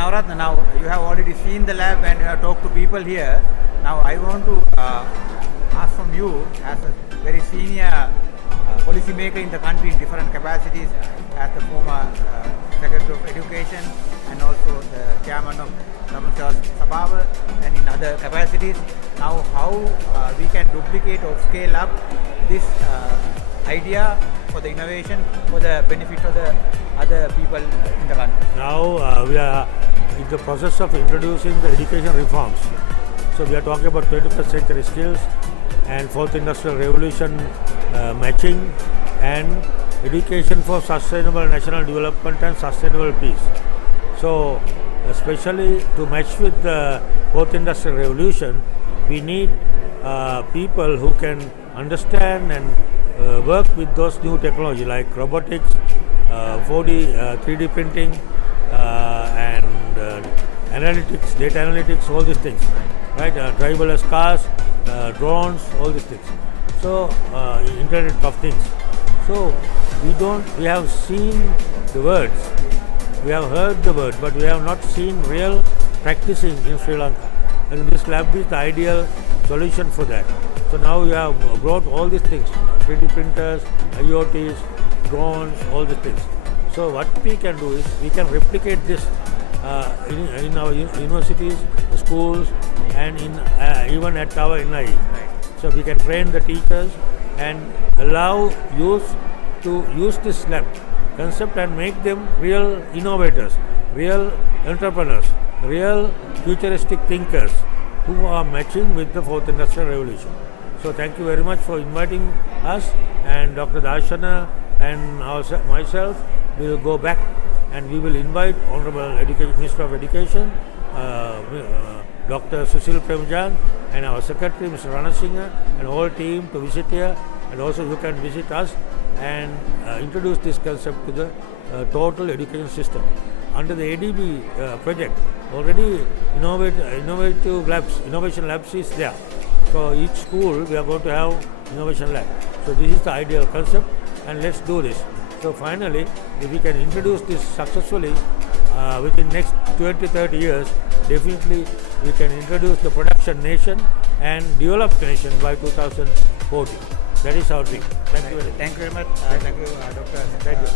Nawaratne, now you have already seen the lab and you have talked to people here. Now I want to ask from you, as a very senior policy maker in the country in different capacities, as the former Secretary of Education and also the Chairman of Sabha and in other capacities. Now how we can duplicate or scale up this idea for the innovation for the benefit of the other people in the country. Now we are in the process of introducing the education reforms. So we are talking about 21st century skills and 4th industrial revolution matching and education for sustainable national development and sustainable peace. So especially to match with the 4th industrial revolution, we need people who can understand and work with those new technology like robotics, 4D, 3D printing, and analytics, data analytics, all these things, right? Driverless cars, drones, all these things. So Internet of Things. So we have seen the words, we have heard the word, but we have not seen real practicing in Sri Lanka. And this lab is the ideal solution for that. So now we have brought all these things, 3D printers, IoTs, drones, all these things. So what we can do is we can replicate this in our universities, schools, and even at our NIE. So we can train the teachers and allow youth to use this lab concept and make them real innovators, real entrepreneurs, real futuristic thinkers who are matching with the 4th industrial revolution. So thank you very much for inviting us, and Dr. Darshana and myself will go back and we will invite Honorable Minister of Education, Dr. Sushil Premjan, and our Secretary, Mr. Ranasinghe, and whole team to visit here, and also you can visit us and introduce this concept to the total education system. Under the ADB project, already innovative labs, innovation labs is there. So each school we are going to have innovation lab. So this is the ideal concept, and let's do this. So finally, if we can introduce this successfully within next 20-30 years, definitely we can introduce the production nation and developed nation by 2040. That is our dream. Thank you very much. Thank you very much. Thank you, Dr.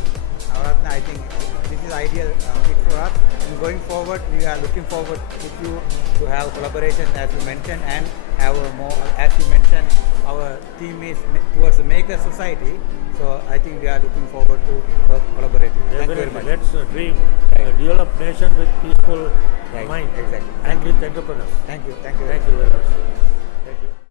Nawaratne. I think this is ideal fit for us. And going forward, we are looking forward with you to have collaboration, as you mentioned, and have more, as you mentioned, our team is towards the maker society. So I think we are looking forward to work collaboratively. Thank you very much. Let's dream a developed nation with peaceful mind. Exactly. And with entrepreneurs. Thank you. Thank you. Thank you very much.